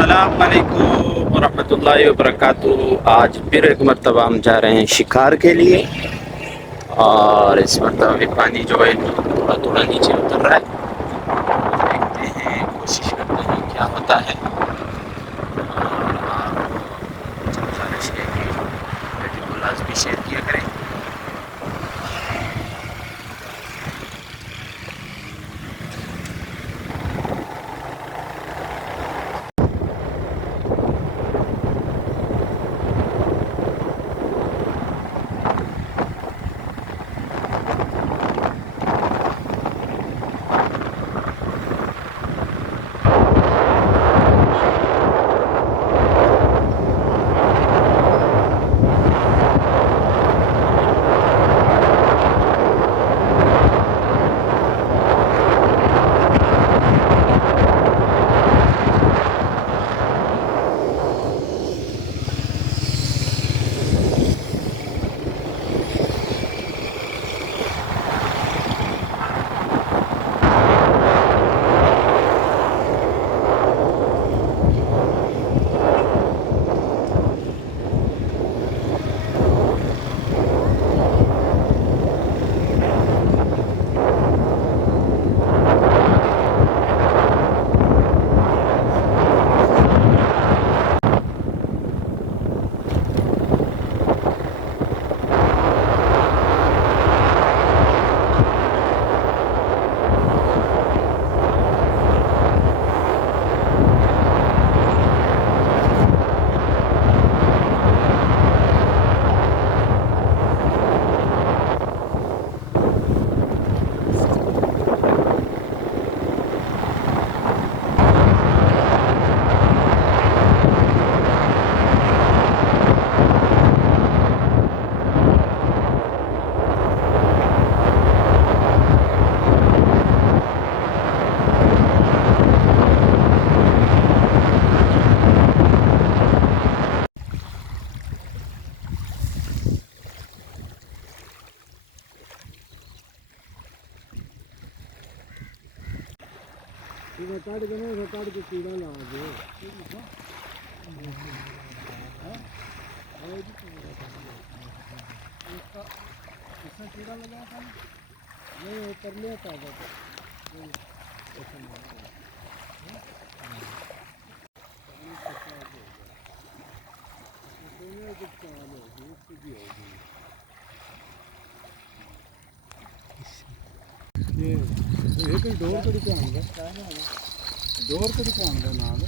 अस्सलाम वालेकुम वरहमतुल्लाहि वबरकातुहू। आज फिर एक मरतबा हम जा रहे हैं शिकार के लिए और इस मरतबा भी पानी जो है थोड़ा थोड़ा नीचे उतर रहा है। देखते हैं, कोशिश करते हैं क्या होता है। गुजारिश है कि वीडियो को लाजमी शेयर किया करें। काट के ना काट के कीड़ा ला दो इसमें कीड़ा लगा था नहीं वो कर लिया था ये कोई डोर कड़ी आऊँगा डोर कड़ी आऊँगा नाल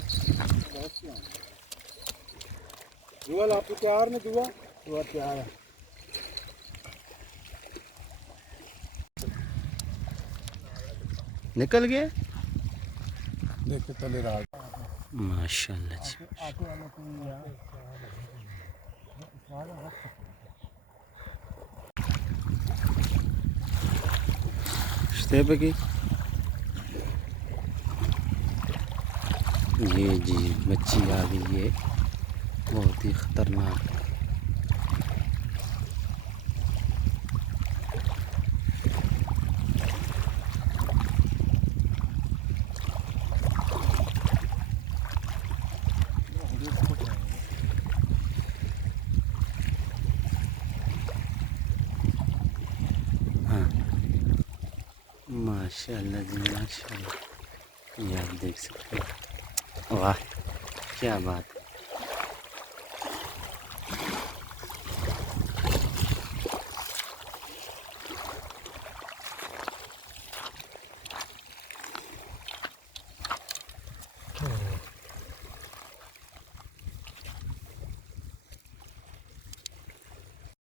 दुआ आपको तैयार ने दुआ दुआ तैयार है निकल गए देखते तले रात माशाल्लाह जी। पकी ये जी मच्छी आ गई है, बहुत ही ख़तरनाक। हाँ माशाल्लाह जी माशाल्लाह, ये आप देख सकते हैं। वाह क्या बात है।